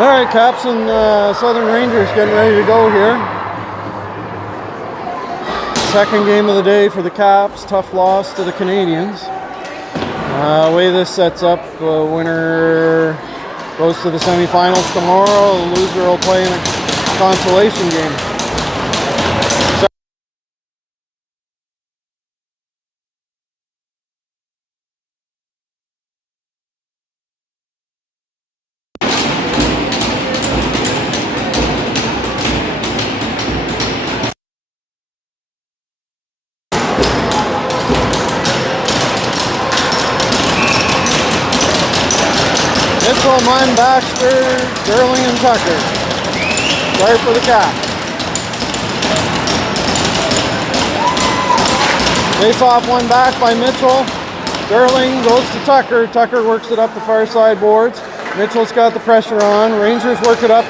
All right, Caps and Southern Rangers getting ready to go here. Second game of the day for the Caps. Tough loss to the Canadians. The way this sets up, the winner goes to the semifinals tomorrow. The loser will play in a consolation game. Mitchell, Munn, Baxter, Gerling, and Tucker. Start for the Caps. Face off one back by Mitchell. Gerling goes to Tucker. Tucker works it up the far side boards. Mitchell's got the pressure on. Rangers work it up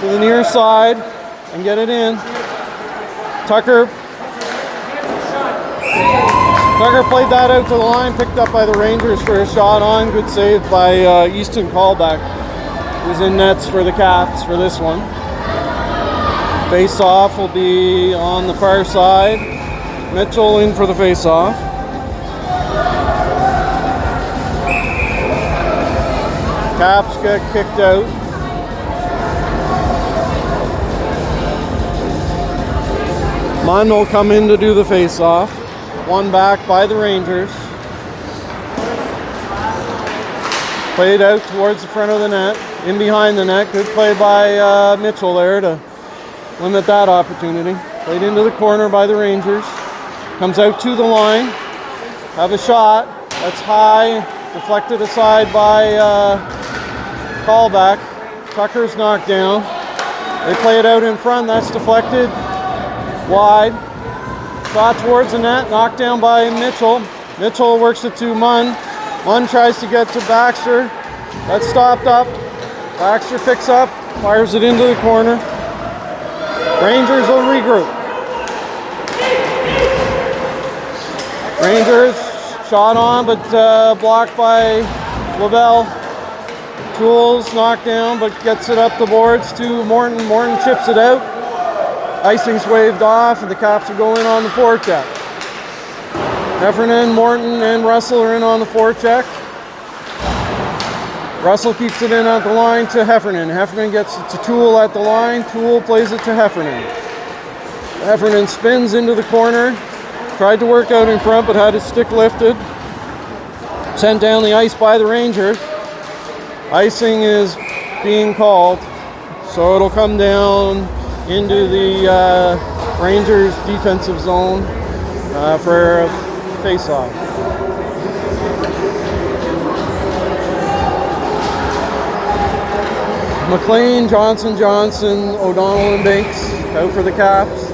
to the near side and get it in. Tucker played that out to the line, picked up by the Rangers for a shot on. Good save by Easton Callback, who's in nets for the Caps for this one. Face off will be on the far side. Mitchell in for the face off. Caps get kicked out. Munn will come in to do the face off. One back by the Rangers. Played out towards the front of the net, in behind the net. Good play by Mitchell there to limit that opportunity. Played into the corner by the Rangers. Comes out to the line. Have a shot. That's high. Deflected aside by Callback. Tucker's knocked down. They play it out in front. That's deflected wide. Shot towards the net, knocked down by Mitchell. Mitchell works it to Munn. Munn tries to get to Baxter. That's stopped up. Baxter picks up, fires it into the corner. Rangers will regroup. Rangers shot on, but blocked by LaBelle. Tools knocked down, but gets it up the boards to Morton. Morton chips it out. Icing's waved off, and the Caps will go in on the forecheck. Heffernan, Morton, and Russell are in on the forecheck. Russell keeps it in at the line to Heffernan. Heffernan gets it to Toole at the line. Toole plays it to Heffernan. Heffernan spins into the corner. Tried to work out in front, but had his stick lifted. Sent down the ice by the Rangers. Icing is being called, so it'll come down into the Rangers defensive zone for a face-off. McLean, Johnson, O'Donnell, and Banks out for the Caps.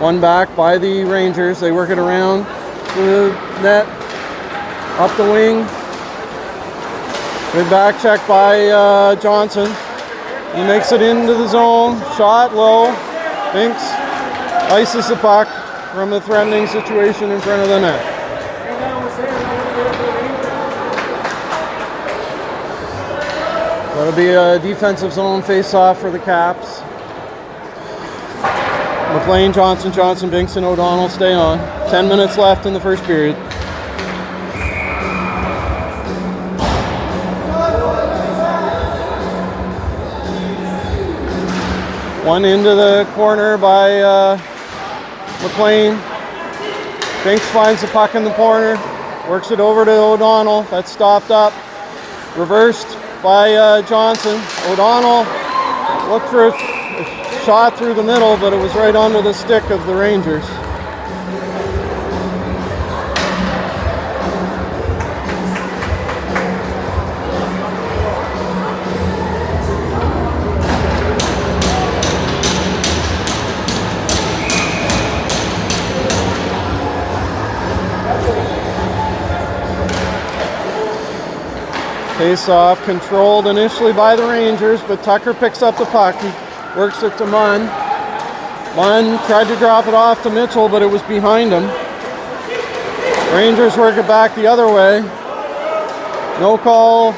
One back by the Rangers. They work it around the net, up the wing. Good back check by Johnson. He makes it into the zone. Shot low. Binks ices the puck from a threatening situation in front of the net. That'll be a defensive zone face-off for the Caps. McLean, Johnson, Binks, and O'Donnell stay on. 10 minutes left in the first period. One into the corner by McLean. Binks finds the puck in the corner, works it over to O'Donnell. That's stopped up. Reversed by Johnson. O'Donnell looked for a shot through the middle, but it was right onto the stick of the Rangers. Face-off controlled initially by the Rangers, but Tucker picks up the puck. He works it to Munn. Munn tried to drop it off to Mitchell, but it was behind him. Rangers work it back the other way. No call.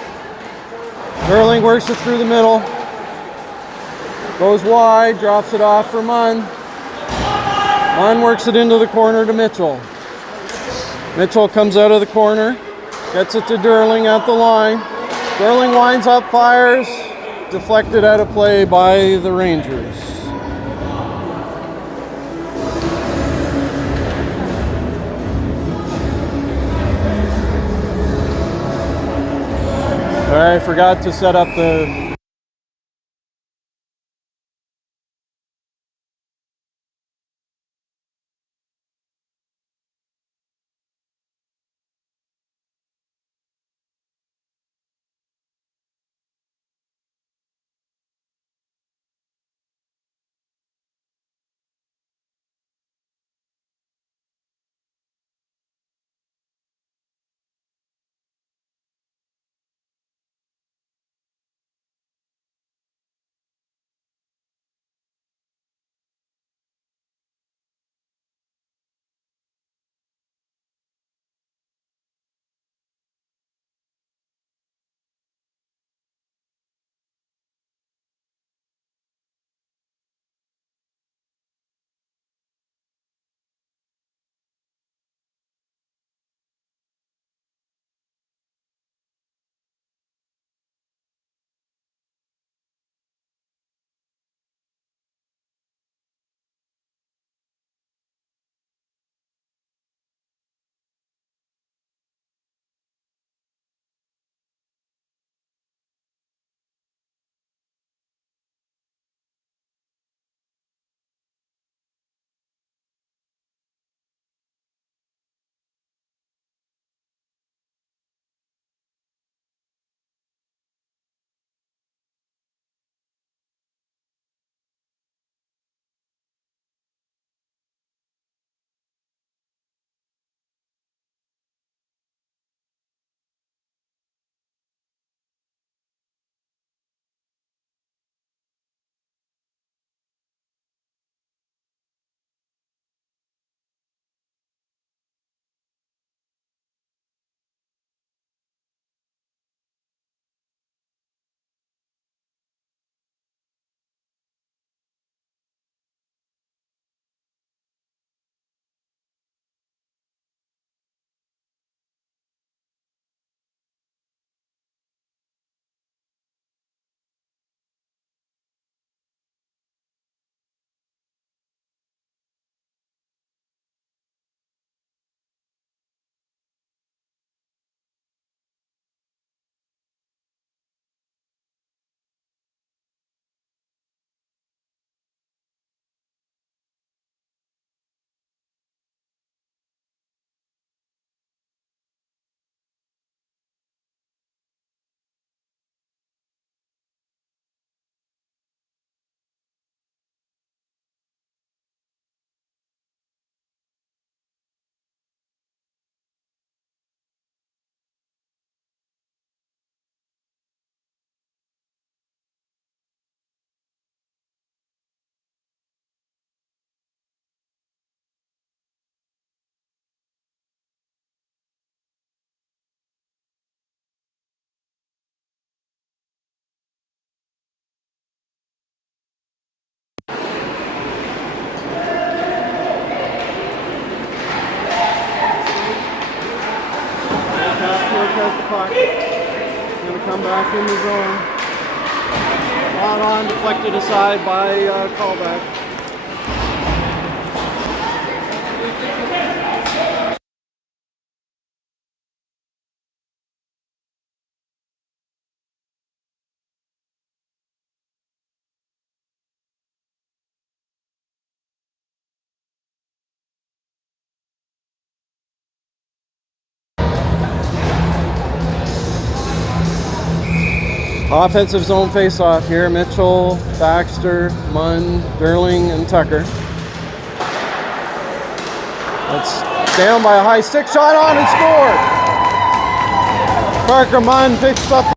Durling works it through the middle. Goes wide, drops it off for Munn. Munn works it into the corner to Mitchell. Mitchell comes out of the corner, gets it to Durling at the line. Durling winds up, fires, deflected out of play by the Rangers. I forgot to set up the puck. Going to come back in the zone. Not on, deflected aside by callback. Offensive zone face-off here. Mitchell, Baxter, Munn, Durling, and Tucker. That's down by a high stick shot on and scored. Parker Munn picks up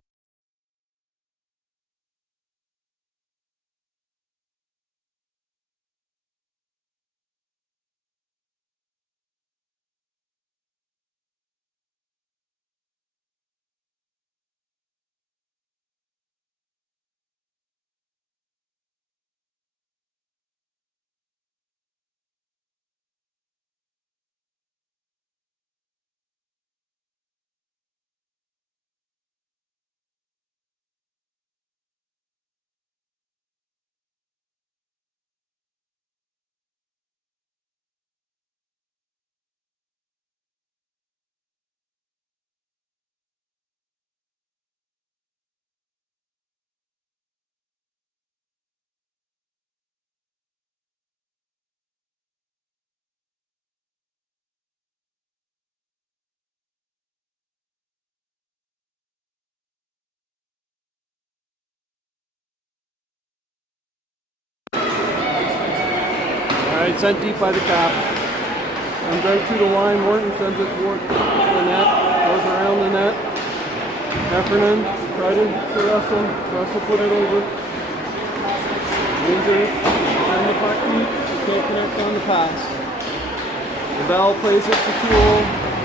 sent deep by the cap. Comes out to the line. Morton sends it towards the net. Goes around the net. Heffernan tried to Russell. Russell put it over. Rangers send the puck deep. Can't connect on the pass. LaBelle plays it to Toole.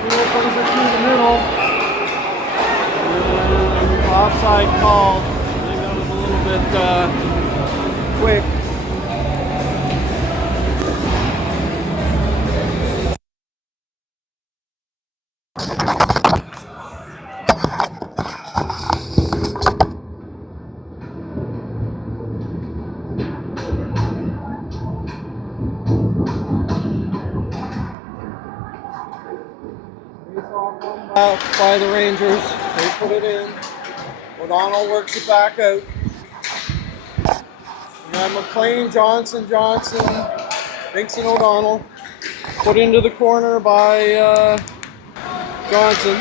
Toole plays it through the middle. And offside call. I think that was a little bit quick. By the Rangers, they put it in. O'Donnell works it back out. We have McLean, Johnson, Binks and O'Donnell. Put into the corner by Johnson.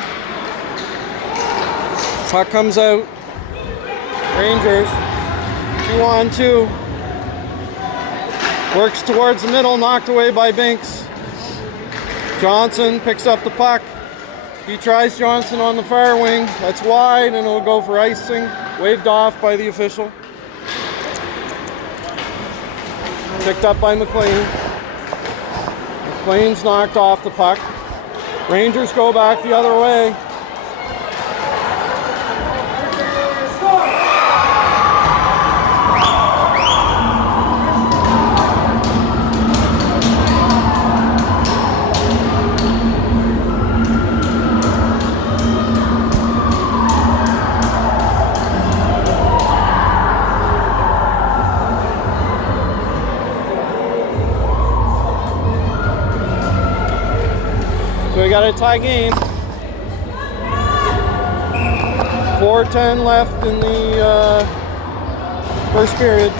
Puck comes out. Rangers, 2-on-2. Works towards the middle, knocked away by Binks. Johnson picks up the puck. He tries Johnson on the far wing. That's wide, and it'll go for icing. Waved off by the official. Picked up by McLean. McLean's knocked off the puck. Rangers go back the other way. So we got a tie game. 4:10 left in the first period.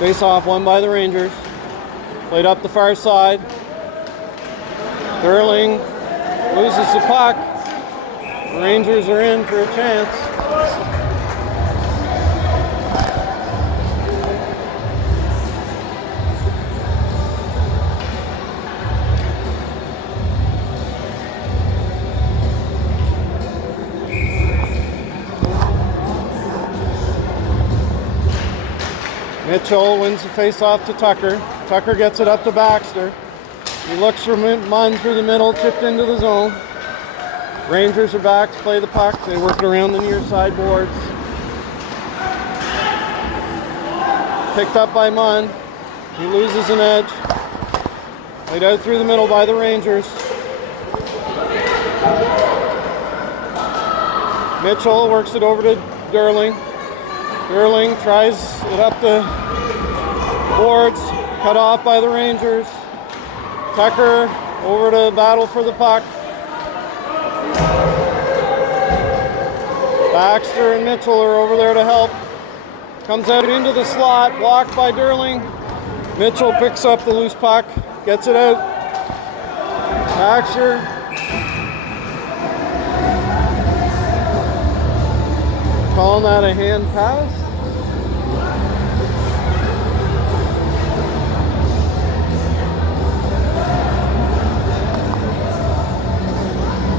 Face off won by the Rangers. Played up the far side. Durling loses the puck. The Rangers are in for a chance. Mitchell wins the face-off to Tucker. Tucker gets it up to Baxter. He looks for Munn through the middle, chipped into the zone. Rangers are back to play the puck. They work it around the near side boards. Picked up by Munn. He loses an edge. Played out through the middle by the Rangers. Mitchell works it over to Durling. Durling tries it up the boards, cut off by the Rangers. Tucker over to battle for the puck. Baxter and Mitchell are over there to help. Comes out into the slot, blocked by Durling. Mitchell picks up the loose puck, gets it out. Baxter. Calling that a hand pass.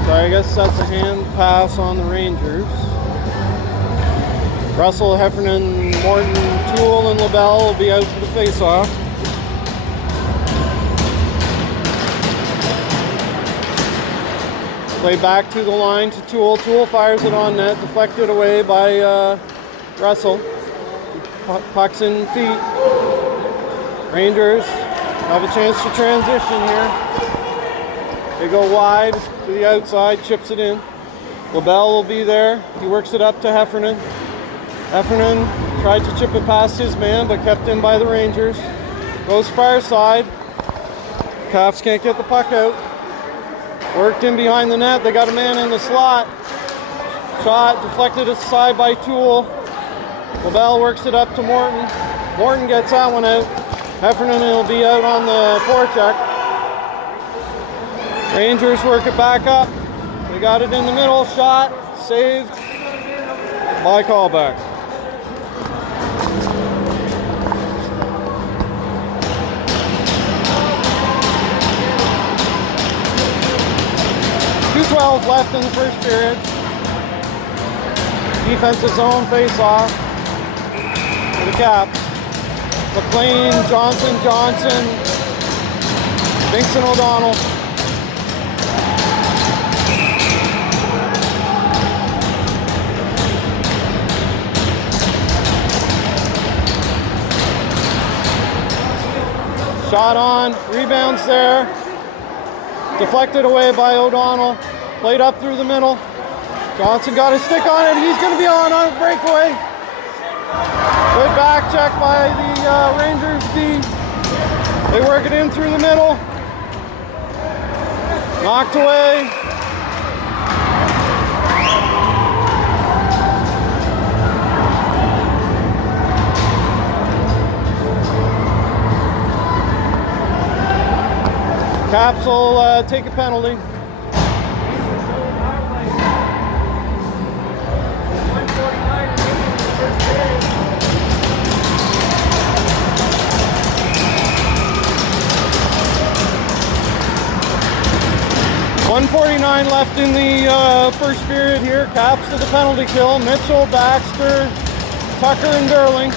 So I guess that's a hand pass on the Rangers. Russell, Heffernan, Morton, Toole, and LaBelle will be out for the face-off. Play back to the line to Toole. Toole fires it on net, deflected away by Russell. Puck's in feet. Rangers have a chance to transition here. They go wide to the outside, chips it in. LaBelle will be there. He works it up to Heffernan. Heffernan tried to chip it past his man, but kept in by the Rangers. Goes far side. Caps can't get the puck out. Worked in behind the net. They got a man in the slot. Shot deflected aside by Toole. LaBelle works it up to Morton. Morton gets that one out. Heffernan will be out on the forecheck. Rangers work it back up. They got it in the middle. Shot saved By callback. .212 left in the first period. Defensive zone face-off for the Caps. McLean, Johnson, Binks and O'Donnell. Shot on, rebounds there. Deflected away by O'Donnell. Played up through the middle. Johnson got his stick on it. He's going to be on a breakaway. Good back check by the Rangers D. They work it in through the middle. Knocked away. Caps will take a penalty. .149 left in the first period here. Caps to the penalty kill. Mitchell, Baxter, Tucker, and Durling.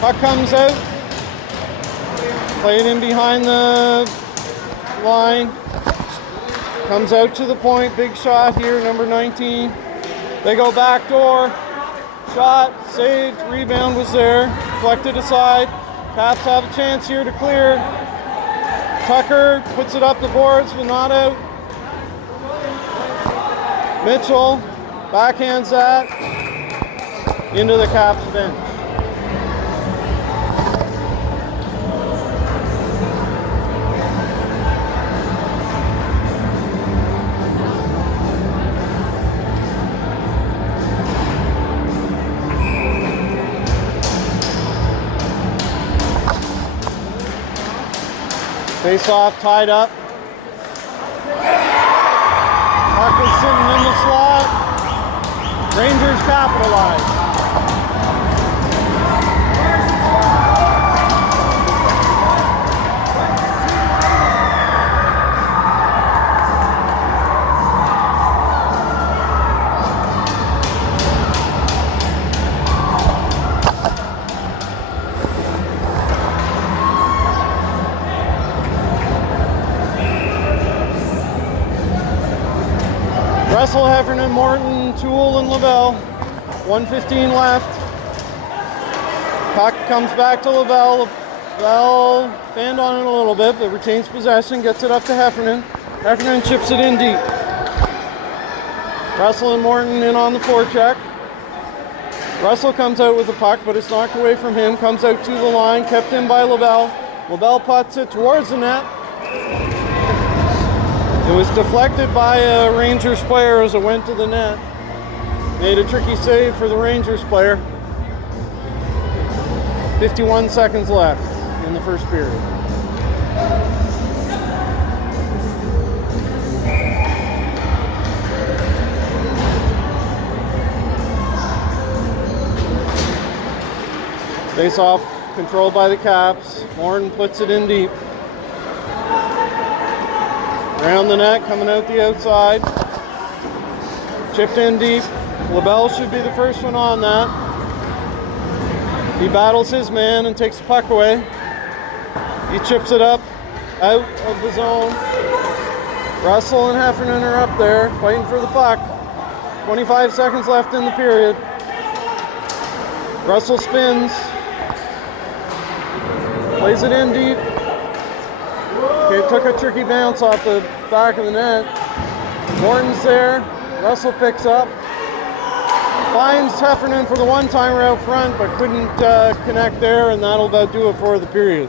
Puck comes out. Played in behind the line. Comes out to the point. Big shot here, number 19. They go back door. Shot, saved, rebound was there. Deflected aside. Caps have a chance here to clear. Tucker puts it up the boards, but not out. Mitchell backhands that into the Caps bench. Face off, tied up. Puck is sitting in the slot. Rangers capitalize. Russell, Heffernan, Morton, Toole, and Lavelle. 1:15 left. Puck comes back to Lavelle. Lavelle fanned on it a little bit, but retains possession, gets it up to Heffernan. Heffernan chips it in deep. Russell and Morton in on the forecheck. Russell comes out with the puck, but it's knocked away from him. Comes out to the line, kept in by Lavelle. Lavelle puts it towards the net. It was deflected by a Rangers player as it went to the net. Made a tricky save for the Rangers player. 51 seconds left in the first period. Face off controlled by the Caps. Morton puts it in deep. Around the net, coming out the outside. Chipped in deep. Lavelle should be the first one on that. He battles his man and takes the puck away. He chips it up out of the zone. Russell and Heffernan are up there fighting for the puck. 25 seconds left in the period. Russell spins. Plays it in deep. Okay, took a tricky bounce off the back of the net. Morton's there. Russell picks up. Finds Heffernan for the one-timer out front, but couldn't connect there, and that'll about do it for the period.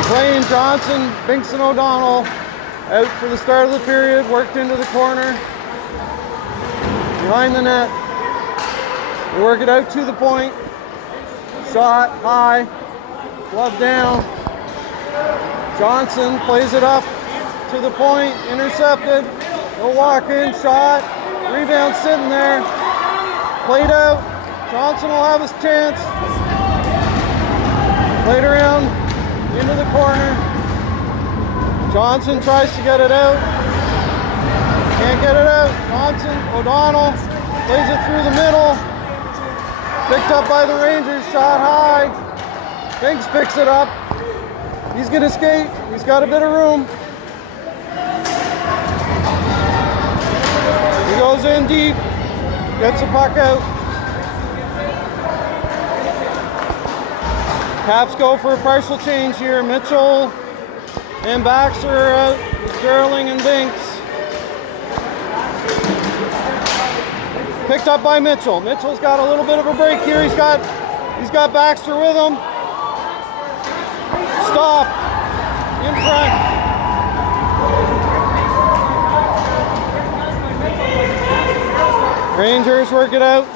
McLean, Johnson, Binks and O'Donnell out for the start of the period, worked into the corner, behind the net. They work it out to the point. Shot high, glove down. Johnson plays it up to the point, intercepted. No walk in, shot, rebound sitting there. Played out. Johnson will have his chance. Played around into the corner. Johnson tries to get it out. Can't get it out. Johnson, O'Donnell plays it through the middle. Picked up by the Rangers, shot high. Binks picks it up. He's gonna skate. He's got a bit of room. He goes in deep. Gets the puck out. Caps go for a partial change here. Mitchell and Baxter are out with Gerling and Binks. Picked up by Mitchell. Mitchell's got a little bit of a break here. He's got Baxter with him. Stop in front. Rangers work it out.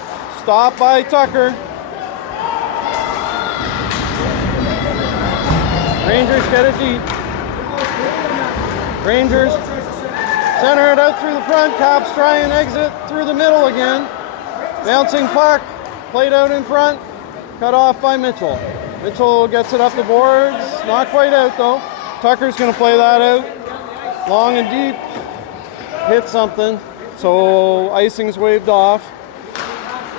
Stop by Tucker. Rangers get it deep. Rangers center it out through the front. Caps try and exit through the middle again. Bouncing puck. Played out in front. Cut off by Mitchell. Mitchell gets it up the boards. Not quite out though. Tucker's going to play that out. Long and deep. Hit something. So icing's waved off.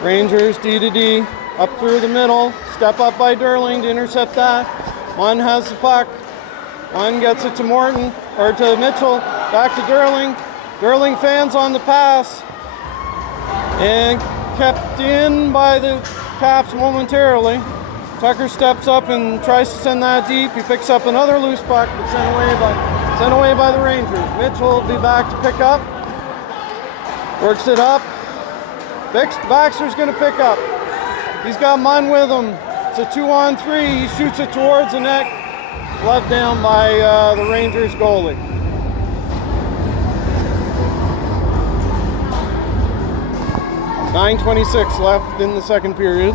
Rangers D to D. Up through the middle. Step up by Derling to intercept that. One has the puck. One gets it to Morton, or to Mitchell. Back to Derling. Derling fans on the pass. And kept in by the Caps momentarily. Tucker steps up and tries to send that deep. He picks up another loose puck, but sent away by the Rangers. Mitchell will be back to pick up. Works it up. Baxter's going to pick up. He's got Munn with him. It's a 2-on-3. He shoots it towards the net. Left down by the Rangers goalie. .9:26 left in the second period.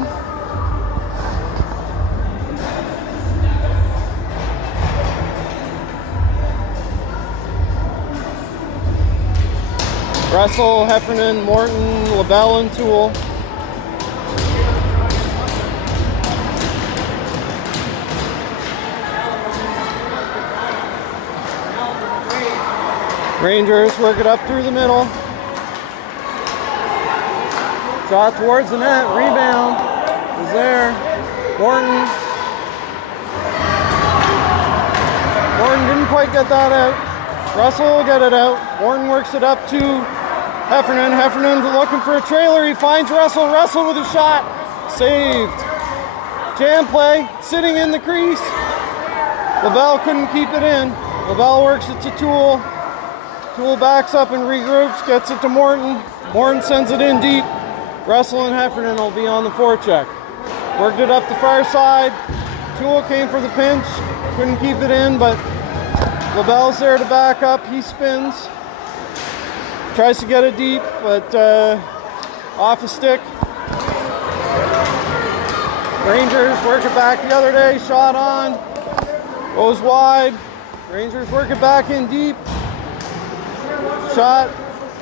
Russell, Heffernan, Morton, LaBelle, and Toole. Rangers work it up through the middle. Shot towards the net. Rebound is there. Morton didn't quite get that out. Russell will get it out. Morton works it up to Heffernan. Heffernan's looking for a trailer. He finds Russell. Russell with a shot. Saved. Jam play. Sitting in the crease. LaBelle couldn't keep it in. LaBelle works it to Toole. Toole backs up and regroups. Gets it to Morton. Morton sends it in deep. Russell and Heffernan will be on the forecheck. Worked it up the far side. Toole came for the pinch. Couldn't keep it in, but LaBelle's there to back up. He spins. Tries to get it deep, but off a stick. Rangers work it back the other day. Shot on. Goes wide. Rangers work it back in deep. Shot.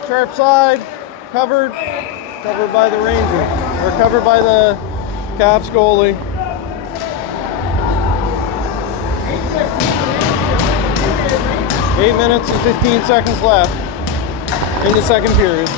Sharp side. Covered. Covered by the Rangers. Or covered by the Caps goalie. Eight minutes and 15 seconds left in the second period.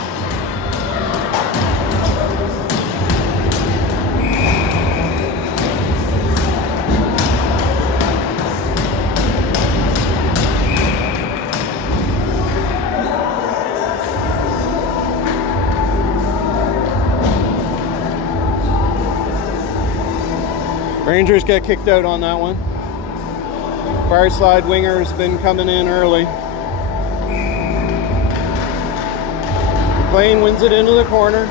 Rangers get kicked out on that one. Far side winger's been coming in early. McLean wins it into the corner.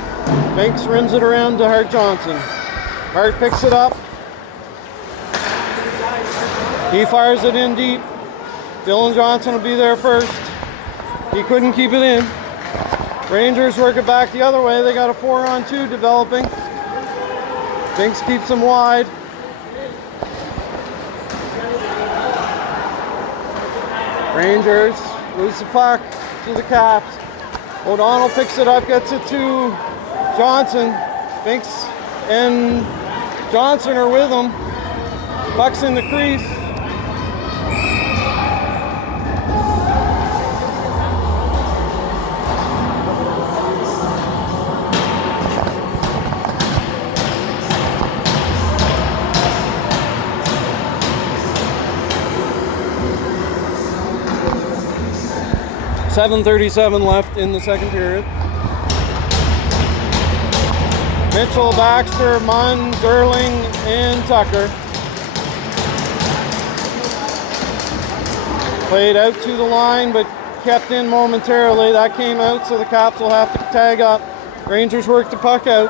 Binks rims it around to Hart Johnson. Hart picks it up. He fires it in deep. Dylan Johnson will be there first. He couldn't keep it in. Rangers work it back the other way. They got a 4-on-2 developing. Binks keeps him wide. Rangers lose the puck to the Caps. O'Donnell picks it up, gets it to Johnson. Binks and Johnson are with him. Puck's in the crease. .7:37 left in the second period. Mitchell, Baxter, Munn, Durling, and Tucker. Played out to the line, but kept in momentarily. That came out, so the Caps will have to tag up. Rangers work the puck out.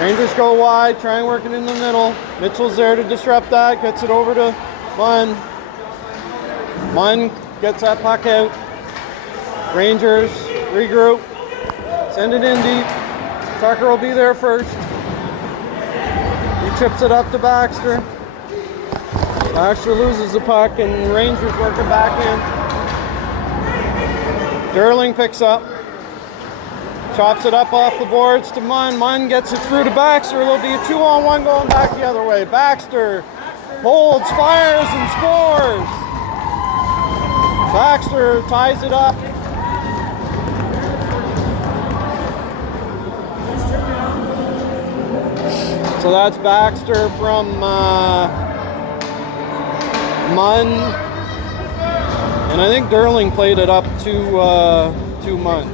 Rangers go wide, try and work it in the middle. Mitchell's there to disrupt that, gets it over to Munn. Munn gets that puck out. Rangers regroup. Send it in deep. Tucker will be there first. He chips it up to Baxter. Baxter loses the puck and Rangers work it back in. Durling picks up. Chops it up off the boards to Munn. Munn gets it through to Baxter. There'll be a 2-on-1 going back the other way. Baxter holds, fires, and scores. Baxter ties it up. So that's Baxter from Munn, and I think Durling played it up to Munn.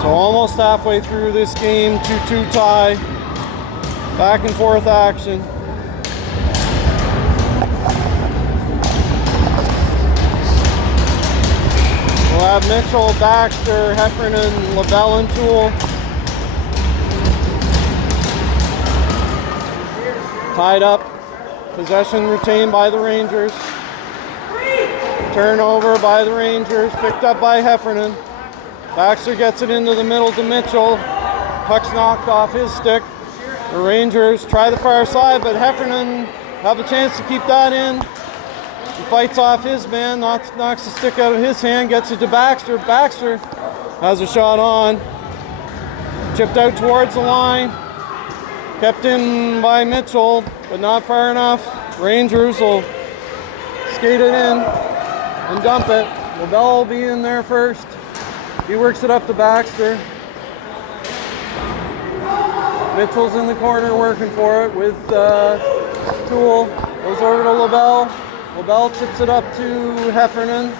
So almost halfway through this game, 2-2 tie, back and forth action. We'll have Mitchell, Baxter, Heffernan, LaBelle, and Toole. Tied up. Possession retained by the Rangers. Turnover by the Rangers. Picked up by Heffernan. Baxter gets it into the middle to Mitchell. Puck's knocked off his stick. The Rangers try the far side, but Heffernan have a chance to keep that in. He fights off his man, knocks the stick out of his hand, gets it to Baxter. Baxter has a shot on. Chipped out towards the line. Kept in by Mitchell, but not far enough. Rangers will skate it in and dump it. LaBelle will be in there first. He works it up to Baxter. Mitchell's in the corner working for it with Toole. Goes over to LaBelle. LaBelle chips it up to Heffernan.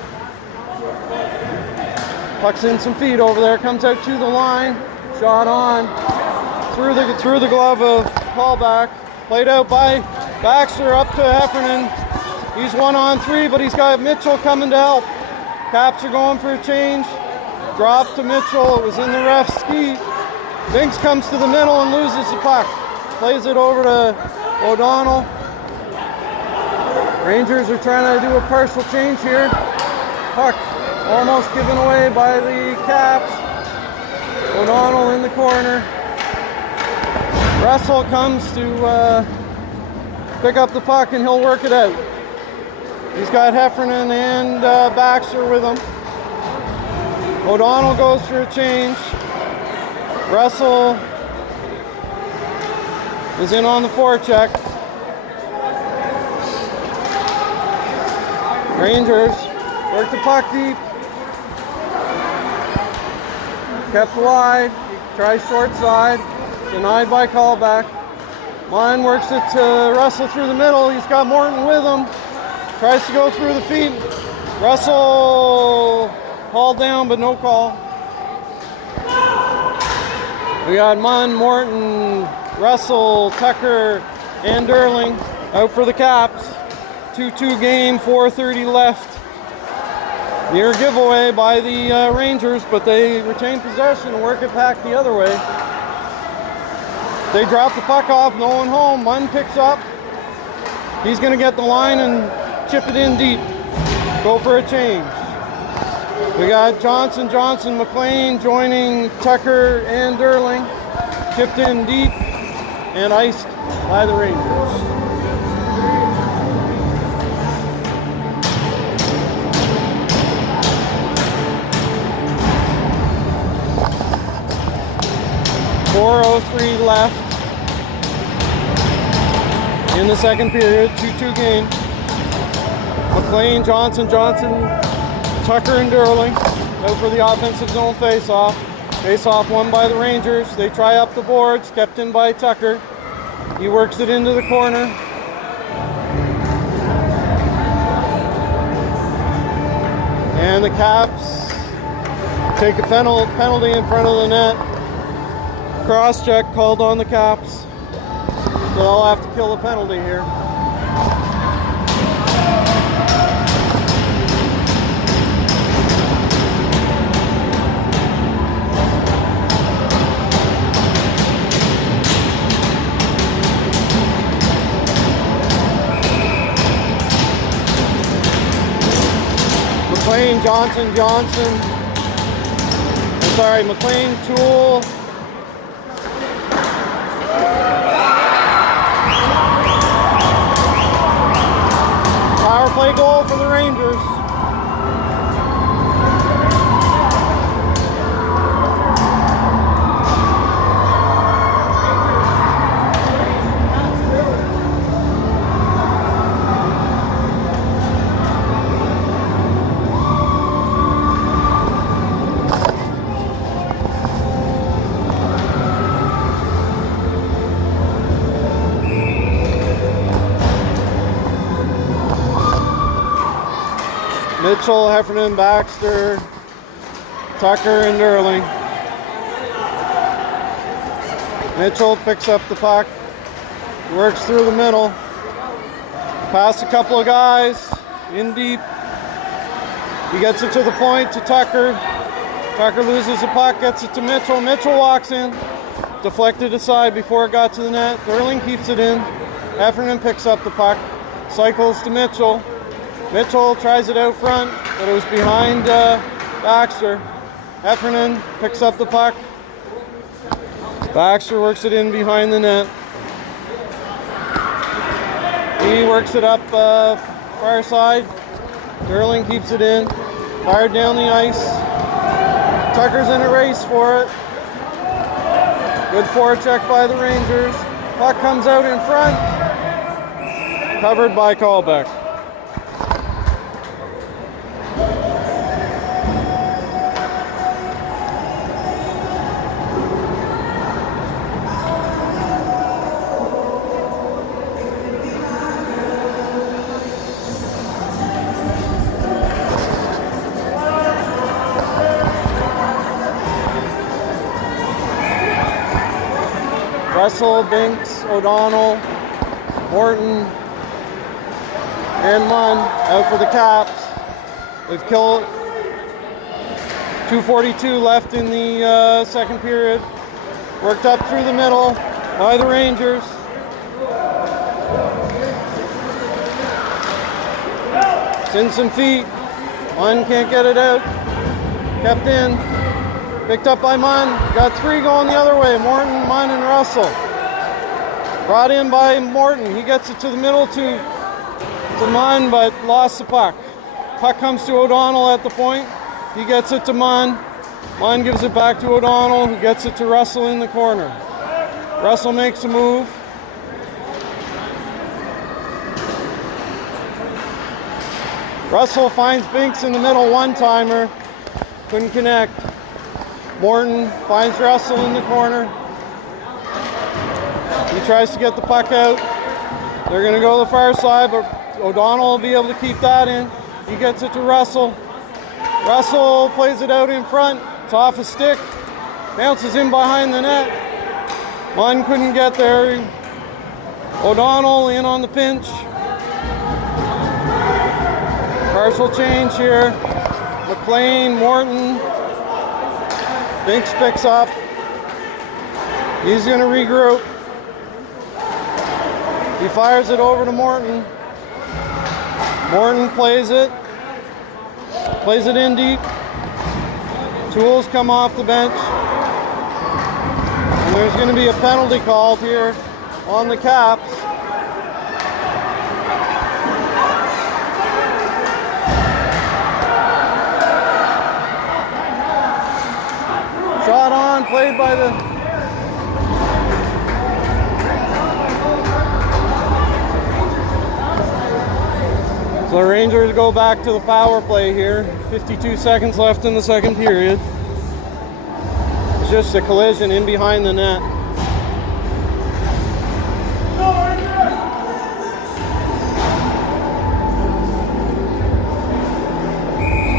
Pucks in some feet over there. Comes out to the line. Shot on. Through the glove of Callback. Played out by Baxter up to Heffernan. He's 1-on-3, but he's got Mitchell coming to help. Caps are going for a change. Drop to Mitchell. It was in the ref's ski. Binks comes to the middle and loses the puck. Plays it over to O'Donnell. Rangers are trying to do a partial change here. Puck almost given away by the Caps. O'Donnell in the corner. Russell comes to pick up the puck and he'll work it out. He's got Heffernan and Baxter with him. O'Donnell goes for a change. Russell is in on the forecheck. Rangers work the puck deep. Kept wide. Tries short side. Denied by Callback. Munn works it to Russell through the middle. He's got Morton with him. Tries to go through the feet. Russell hauled down, but no call. We got Munn, Morton, Russell, Tucker, and Durling out for the Caps. 2-2 game, 4:30 left. Near giveaway by the Rangers, but they retain possession and work it back the other way. They drop the puck off, no one home. Munn picks up, He's going to get the line and chip it in deep. Go for a change. We got Johnson, McLean joining Tucker and Derling. Chipped in deep and iced by the Rangers. .403 left in the second period, 2-2 game. McLean, Johnson, Tucker and Derling out for the offensive zone face-off. Face-off won by the Rangers. They try up the boards, kept in by Tucker. He works it into the corner. And the Caps take a penalty in front of the net. Cross-check called on the Caps. So they'll have to kill the penalty here. McLean, McLean, Toole. Power play goal for the Rangers. Mitchell, Heffernan, Baxter, Tucker, and Derling. Mitchell picks up the puck, works through the middle, past a couple of guys, in deep. He gets it to the point to Tucker. Tucker loses the puck, gets it to Mitchell. Mitchell walks in, deflected aside before it got to the net. Derling keeps it in. Heffernan picks up the puck, cycles to Mitchell. Mitchell tries it out front, but it was behind Baxter. Heffernan picks up the puck. Baxter works it in behind the net. He works it up far side. Derling keeps it in. Fired down the ice. Tucker's in a race for it. Good forecheck by the Rangers. Puck comes out in front. Covered by Callbeck. Russell, Binks, O'Donnell, Morton, and Munn out for the Caps. They've killed 2:42 left in the second period. Worked up through the middle by the Rangers. It's in some feet. Munn can't get it out. Kept in. Picked up by Munn. Got three going the other way. Morton, Munn, and Russell. Brought in by Morton. He gets it to the middle to Munn, but lost the puck. Puck comes to O'Donnell at the point. He gets it to Munn. Munn gives it back to O'Donnell, who gets it to Russell in the corner. Russell makes a move. Russell finds Binks in the middle, one-timer. Couldn't connect. Morton finds Russell in the corner. He tries to get the puck out. They're going to go to the far side, but O'Donnell will be able to keep that in. He gets it to Russell. Russell plays it out in front. It's off a stick. Bounces in behind the net. Munn couldn't get there. O'Donnell in on the pinch. Partial change here. McLean, Morton. Binks picks up. He's going to regroup. He fires it over to Morton. Morton plays it in deep. Tools come off the bench. And there's going to be a penalty called here on the Caps. Shot on, played by the... So the Rangers go back to the power play here. 52 seconds left in the second period. It's just a collision in behind the net.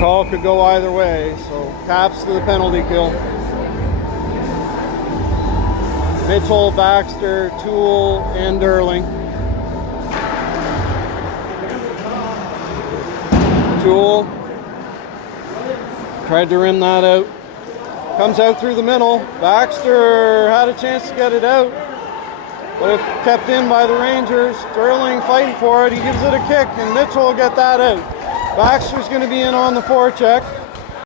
Call could go either way, so Caps to the penalty kill. Mitchell, Baxter, Toole, and Durling. Toole tried to rim that out. Comes out through the middle. Baxter had a chance to get it out, but it kept in by the Rangers. Durling fighting for it. He gives it a kick, and Mitchell will get that out. Baxter's going to be in on the forecheck.